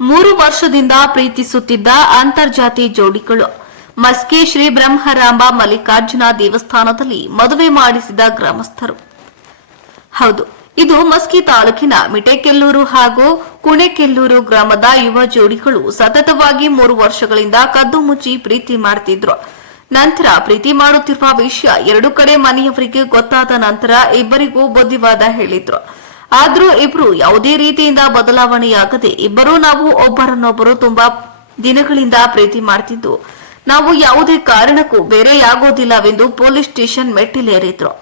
3 ವರ್ಷದಿಂದ ಪ್ರೀತಿಸುತ್ತಿದ್ದ ಅಂತರ್ಜಾತಿ ಜೋಡಿಗಳು ಮಸ್ಕಿ ಶ್ರೀ ಬ್ರಹ್ಮರಾಂಬ ಮಲ್ಲಿಕಾರ್ಜುನ ದೇವಸ್ಥಾನದಲ್ಲಿ ಮದುವೆ ಮಾಡಿಸಿದ ಗ್ರಾಮಸ್ಥರು. ಹೌದು, ಇದು ಮಸ್ಕಿ ತಾಲೂಕಿನ ಮಿಟೆಕೆಲ್ಲೂರು ಹಾಗೂ ಕುಣೆಕೆಲ್ಲೂರು ಗ್ರಾಮದ ಯುವ ಜೋಡಿಗಳು ಸತತವಾಗಿ 3 ವರ್ಷಗಳಿಂದ ಕದ್ದು ಮುಚ್ಚಿ ಪ್ರೀತಿ ಮಾಡುತ್ತಿದ್ರು. ನಂತರ ಪ್ರೀತಿ ಮಾಡುತ್ತಿರುವ ವಿಷಯ 2 ಕಡೆ ಮನೆಯವರಿಗೆ ಗೊತ್ತಾದ ನಂತರ ಇಬ್ಬರಿಗೂ ಬುದ್ಧಿವಾದ ಹೇಳಿದ್ರು. ಆದ್ರೂ ಇಬ್ರು ಯಾವುದೇ ರೀತಿಯಿಂದ ಬದಲಾವಣೆಯಾಗದೆ ಇಬ್ಬರು ನಾವು ಒಬ್ಬರನ್ನೊಬ್ಬರು ತುಂಬಾ ದಿನಗಳಿಂದ ಪ್ರೀತಿ ಮಾಡ್ತಿದ್ದು ನಾವು ಯಾವುದೇ ಕಾರಣಕ್ಕೂ ಬೇರೆಯಾಗೋದಿಲ್ಲವೆಂದು ಪೊಲೀಸ್ ಸ್ಟೇಷನ್ ಮೆಟ್ಟಿಲೇರಿದ್ರು.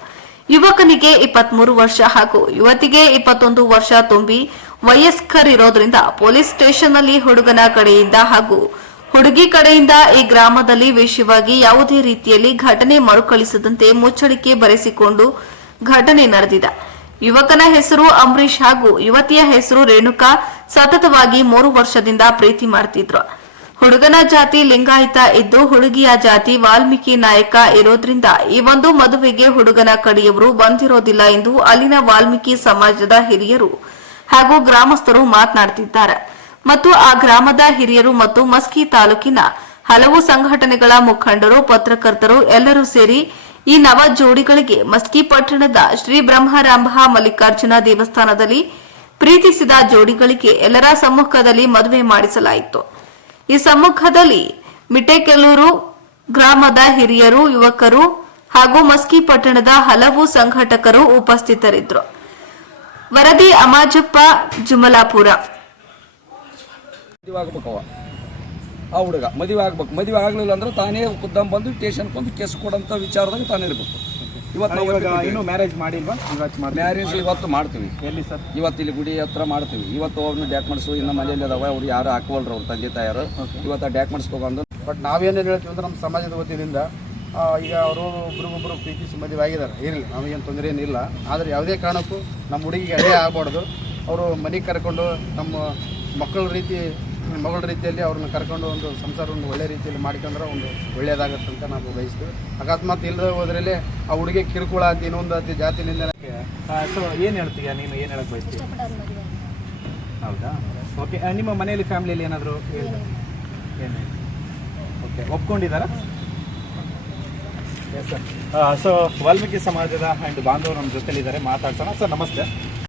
ಯುವಕನಿಗೆ 23 ವರ್ಷ ಹಾಗೂ ಯುವತಿಗೆ 21 ವರ್ಷ ತುಂಬಿ ವಯಸ್ಕರಿರೋದ್ರಿಂದ ಪೊಲೀಸ್ ಸ್ಟೇಷನ್ನಲ್ಲಿ ಹುಡುಗನ ಕಡೆಯಿಂದ ಹಾಗೂ ಹುಡುಗಿ ಕಡೆಯಿಂದ ಈ ಗ್ರಾಮದಲ್ಲಿ ವಿಷಯವಾಗಿ ಯಾವುದೇ ರೀತಿಯಲ್ಲಿ ಘಟನೆ ಮರುಕಳಿಸದಂತೆ ಮುಚ್ಚಳಿಕೆ ಬರೆಸಿಕೊಂಡು ಘಟನೆ ನಡೆದಿದೆ. ಯುವಕನ ಹೆಸರು ಅಂಬರೀಶ್ ಹಾಗೂ ಯುವತಿಯ ಹೆಸರು ರೇಣುಕಾ. ಸತತವಾಗಿ 3 ವರ್ಷದಿಂದ ಪ್ರೀತಿ ಮಾಡ್ತಿದ್ರು. ಹುಡುಗನ ಜಾತಿ ಲಿಂಗಾಯತ ಇದ್ದು ಹುಡುಗಿಯ ಜಾತಿ ವಾಲ್ಮೀಕಿ ನಾಯಕ ಇರೋದ್ರಿಂದ ಈ ಒಂದು ಮದುವೆಗೆ ಹುಡುಗನ ಕಡೆಯವರು ಬಂದಿರೋದಿಲ್ಲ ಎಂದು ಅಲ್ಲಿನ ವಾಲ್ಮೀಕಿ ಸಮಾಜದ ಹಿರಿಯರು ಹಾಗೂ ಗ್ರಾಮಸ್ಥರು ಮಾತನಾಡುತ್ತಿದ್ದಾರೆ. ಮತ್ತು ಆ ಗ್ರಾಮದ ಹಿರಿಯರು ಮತ್ತು ಮಸ್ಕಿ ತಾಲೂಕಿನ ಹಲವು ಸಂಘಟನೆಗಳ ಮುಖಂಡರು, ಪತ್ರಕರ್ತರು ಎಲ್ಲರೂ ಸೇರಿ ಈ ನವ ಜೋಡಿಗಳಿಗೆ ಮಸ್ಕಿ ಪಟ್ಟಣದ ಶ್ರೀ ಬ್ರಹ್ಮರಾಂಬ ಮಲ್ಲಿಕಾರ್ಜುನ ದೇವಸ್ಥಾನದಲ್ಲಿ ಪ್ರೀತಿಸಿದ ಜೋಡಿಗಳಿಗೆ ಎಲ್ಲರ ಸಮ್ಮುಖದಲ್ಲಿ ಮದುವೆ ಮಾಡಿಸಲಾಯಿತು. ಈ ಸಮ್ಮುಖದಲ್ಲಿ ಮಿಟೆಕೆಲ್ಲೂರು ಗ್ರಾಮದ ಹಿರಿಯರು, ಯುವಕರು ಹಾಗೂ ಮಸ್ಕಿ ಪಟ್ಟಣದ ಹಲವು ಸಂಘಟಕರು ಉಪಸ್ಥಿತರಿದ್ದರು. ವರದಿ ಅಮಾಜಪ್ಪ, ಜುಮಲಾಪುರ. ಆ ಹುಡುಗ ಮದುವೆ ಆಗ್ಬೇಕು, ಮದುವೆ ಆಗಲಿಲ್ಲ ಅಂದ್ರೆ ತಾನೇ ಖುದ್ದಾಂ ಬಂದು ಸ್ಟೇಷನ್ ಬಂದು ಕೇಸ್ ಕೊಡೋಂಥ ವಿಚಾರದಾಗ ತಾನೇ ಇರಬೇಕು. ಇವತ್ತು ಇನ್ನೂ ಮ್ಯಾರೇಜ್ ಮಾಡಿಲ್ವಾ? ಮ್ಯಾರೇಜ್ ಇವತ್ತು ಮಾಡ್ತೀವಿ. ಎಲ್ಲಿ ಸರ್? ಇವತ್ತು ಇಲ್ಲಿ ಗುಡಿ ಹತ್ರ ಮಾಡ್ತೀವಿ. ಇವತ್ತು ಅವ್ರನ್ನ ಡಾಕ್ಯುಮೆಂಟ್ಸು ಇನ್ನು ಮನೆಯಲ್ಲಿ ಅದಾವ, ಅವ್ರು ಯಾರು ಹಾಕೋಲ್ರು ಅವ್ರ ತಂದೆ ತಾಯಾರು. ಇವತ್ತು ಡಾಕ್ಯುಮೆಂಟ್ಸ್ ತೊಗೊಂಡು ಬಟ್ ನಾವೇನೇನು ಹೇಳ್ತೀವಿ ಅಂದ್ರೆ ನಮ್ಮ ಸಮಾಜದ ವತಿಯಿಂದ ಈಗ ಅವರು ಒಬ್ರಿಗೊಬ್ಬರು ಪ್ರೀತಿಸಿ ಮದುವೆ ಆಗಿದ್ದಾರೆ, ಇರಲಿ, ನಮಗೇನು ತೊಂದರೆ ಏನಿಲ್ಲ. ಆದರೆ ಯಾವುದೇ ಕಾರಣಕ್ಕೂ ನಮ್ಮ ಹುಡುಗಿಗೆ ಅದೇ ಆಗಬಾರ್ದು. ಅವರು ಮನೆಗೆ ಕರ್ಕೊಂಡು ನಮ್ಮ ಮಗಳ ರೀತಿಯಲ್ಲಿ ಅವ್ರನ್ನ ಕರ್ಕೊಂಡು ಒಂದು ಸಂಸಾರವನ್ನು ಒಳ್ಳೆ ರೀತಿಯಲ್ಲಿ ಮಾಡ್ಕೊಂಡ್ರೆ ಒಂದು ಒಳ್ಳೇದಾಗತ್ತೆ ಅಂತ ನಾವು ಬಯಸ್ತೀವಿ. ಅಕಸ್ಮಾತ್ ಇಲ್ಲದೆ ಹೋದ್ರಲ್ಲಿ ಆ ಹುಡುಗಿ ಕಿರುಕುಳ ಅಂತ ಇನ್ನೊಂದು ಅತಿ ಜಾತಿ ನಿಂದನೆ. ಸೊ ಏನು ಹೇಳ್ತೀಯ ನೀನು, ಏನು ಹೇಳಕ್ಕೆ ಬಯಸ್ತೀಯ? ಹೌದಾ? ಓಕೆ, ನಿಮ್ಮ ಮನೆಯಲ್ಲಿ ಫ್ಯಾಮಿಲಿಯಲ್ಲಿ ಏನಾದರೂ ಏನು ಓಕೆ ಒಪ್ಕೊಂಡಿದ್ದಾರಾ? Yes sir. ಸೊ ವಾಲ್ಮೀಕಿ ಸಮಾಜದ ಆ್ಯಂಡ್ ಬಾಂಧವರು ನಮ್ಮ ಜೊತೆಲಿದ್ದಾರೆ, ಮಾತಾಡ್ಸೋಣ. ಸರ್ ನಮಸ್ತೆ.